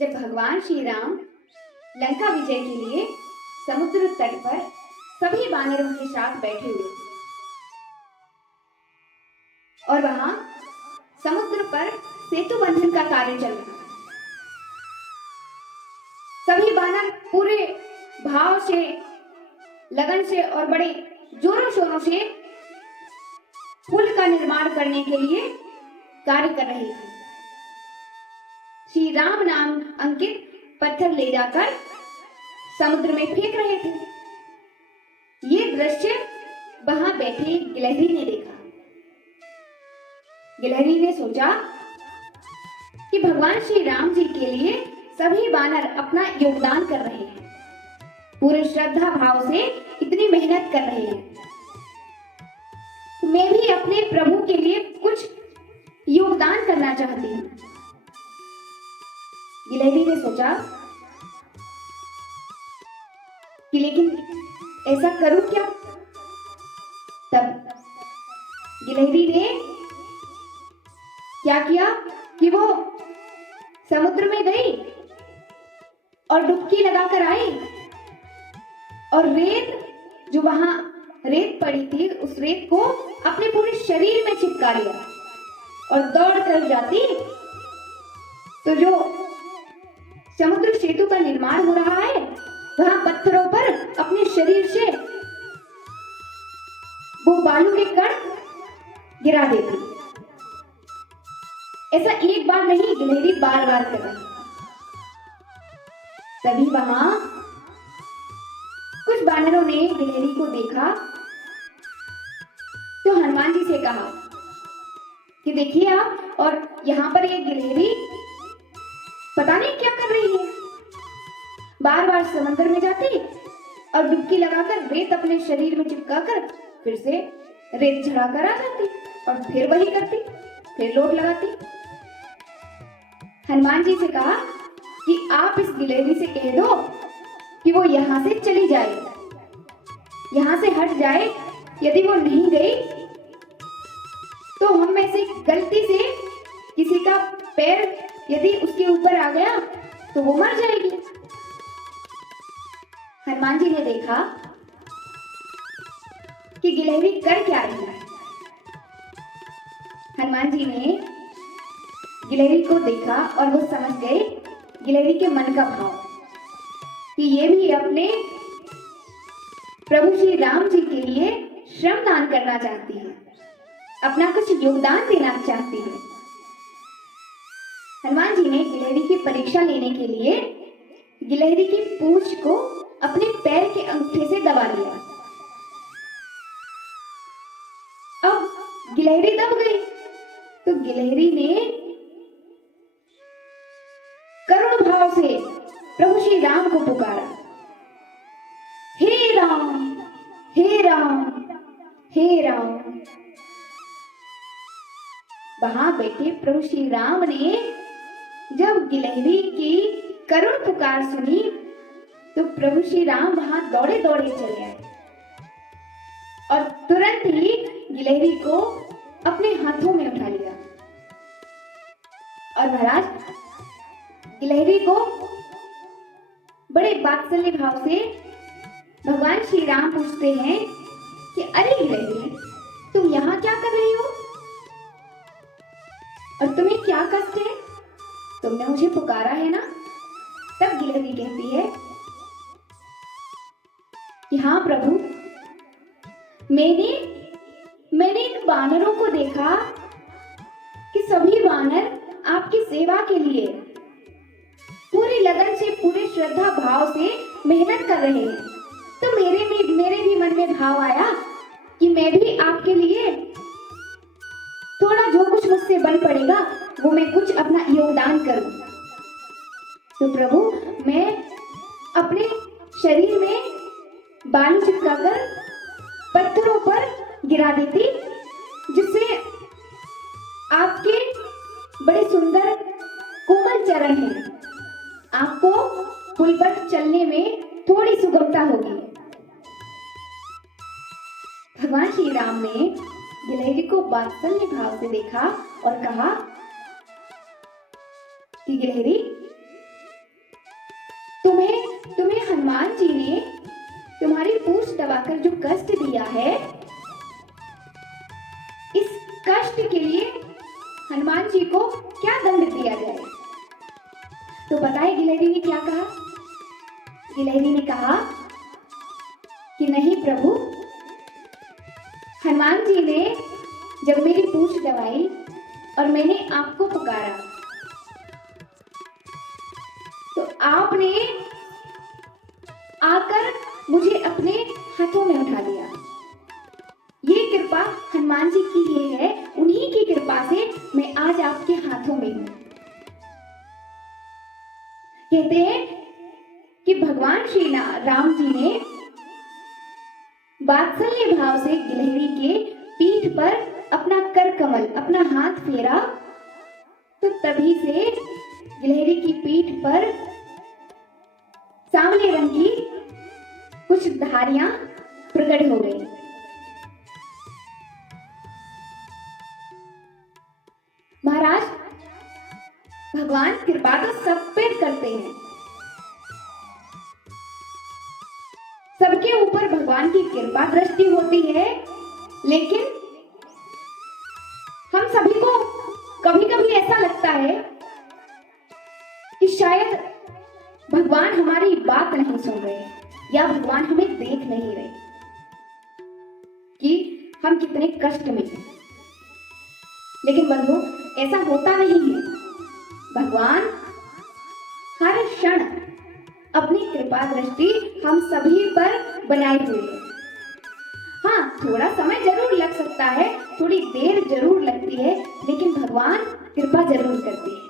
जब भगवान श्री राम लंका विजय के लिए समुद्र तट पर सभी वानरों के साथ बैठे हुए थे और वहां समुद्र पर सेतु बंधन का कार्य चल रहा था। सभी वानर पूरे भाव से, लगन से और बड़े जोरों शोरों से पुल का निर्माण करने के लिए कार्य कर रहे थे। श्री राम नाम अंकित पत्थर ले जाकर समुद्र में फेंक रहे थे। ये दृश्य वहां बैठे गिलहरी ने देखा। गिलहरी ने सोचा कि भगवान श्री राम जी के लिए सभी वानर अपना योगदान कर रहे हैं, पूरे श्रद्धा भाव से इतनी मेहनत कर रहे हैं, तो मैं भी अपने प्रभु के लिए कुछ योगदान करना चाहती हूँ। गिलहरी ने सोचा कि लेकिन ऐसा करूं क्या? तब गिलहरी ने क्या किया कि वो समुद्र में गई और डुबकी लगाकर आई और रेत, जो वहां रेत पड़ी थी, उस रेत को अपने पूरे शरीर में चिपका लिया और दौड़ कर जाती तो जो समुद्र सेतु का निर्माण हो रहा है वहां पत्थरों पर अपने शरीर से वो बालू के कण गिरा देती। ऐसा एक बार नहीं, गिलहरी बार बार कर रही। तभी वहां कुछ वानरों ने गिलहरी को देखा तो हनुमान जी से कहा कि देखिए आप, और यहाँ पर एक गिलहरी पता नहीं क्या कर रही है, बार बार समंदर में जाती और डुबकी लगाकर रेत अपने शरीर में चिपकाकर फिर से रेत झड़ाकर आ जाती और फिर वही करती, फिर लोट लगाती। हनुमान जी से कहा कि आप इस गिलहरी से कह दो कि वो यहां से चली जाए, यहां से हट जाए। यदि वो नहीं गई तो हम में से गलती से किसी का पैर यदि उसके ऊपर आ गया तो वो मर जाएगी। हनुमान जी ने देखा कि गिलहरी कर क्या रही है। हनुमान जी ने गिलहरी को देखा और वो समझ गए गिलहरी के मन का भाव कि ये भी अपने प्रभु श्री राम जी के लिए श्रम दान करना चाहती है, अपना कुछ योगदान देना चाहती है। हनुमान जी ने गिलहरी की परीक्षा लेने के लिए गिलहरी की पूंछ को अपने पैर के अंगूठे से दबा लिया। अब गिलहरी दब गई तो गिलहरी ने करुण भाव से प्रभु श्री राम को पुकारा, हे राम, हे राम, हे राम। वहां बैठे प्रभु श्री राम ने जब गिलहरी की करुण पुकार सुनी तो प्रभु श्री राम वहां दौड़े दौड़े चले आए और तुरंत ही गिलहरी को अपने हाथों में उठा लिया। और महाराज, गिलहरी को बड़े वात्सल्य भाव से भगवान श्री राम पूछते हैं कि अरे गिलहरी, तुम यहाँ क्या कर रही हो और तुम्हें क्या कष्ट है? तुमने मुझे पुकारा है ना? तब गिलहरी कहती है कि हाँ प्रभु, मैंने इन वानरों को देखा कि सभी वानर आपकी सेवा के लिए पूरी लगन से, पूरे श्रद्धा भाव से मेहनत कर रहे हैं। तो मेरे भी मन में भाव आया कि मैं भी आपके लिए थोड़ा जो कुछ मुझसे बन पड़ेगा वो मैं कुछ अपना योगदान करूं। तो प्रभु, मैं अपने शरीर में बालू चिपकाकर पत्थरों पर गिरा देती, जिससे आपके बड़े सुंदर कोमल चरण हैं, आपको पुल पर चलने में थोड़ी सुगमता होगी। भगवान श्री राम ने गिलहरी को वात्सल्य भाव से देखा और कहा कि गिलहरी, हनुमान जी ने तुम्हारी पूंछ दबाकर जो कष्ट दिया है, इस कष्ट के लिए हनुमान जी को क्या दंड दिया जाए? तो बताए गिलहरी ने क्या कहा? गिलहरी ने कहा कि नहीं प्रभु, हनुमान जी ने जब मेरी पूंछ दबाई और मैंने आपको पुकारा तो आपने आकर मुझे अपने हाथों में उठा लिया। ये कृपा हनुमान जी की ही है, उन्हीं की कृपा से मैं आज आपके हाथों में हूं। कहते हैं कि भगवान श्री राम जी ने वात्सल्य भाव से गिलहरी के पीठ पर अपना कर कमल, अपना हाथ फेरा, तो तभी से गिलहरी की पीठ पर सांवले रंग की कुछ धारियां प्रकट हो गई। महाराज, भगवान कृपा तो सब पे करते हैं, सबके ऊपर भगवान की कृपा दृष्टि होती है, लेकिन हम सभी को कभी कभी ऐसा लगता है कि शायद भगवान हमारी बात नहीं सुन रहे या भगवान हमें देख नहीं रहे कि हम कितने कष्ट में हैं। लेकिन बंधु, ऐसा होता नहीं है। भगवान हर क्षण अपनी कृपा दृष्टि हम सभी पर बनाए हुए है। हाँ, थोड़ा समय जरूर लग सकता है, थोड़ी देर जरूर लगती है, लेकिन भगवान कृपा जरूर करते हैं।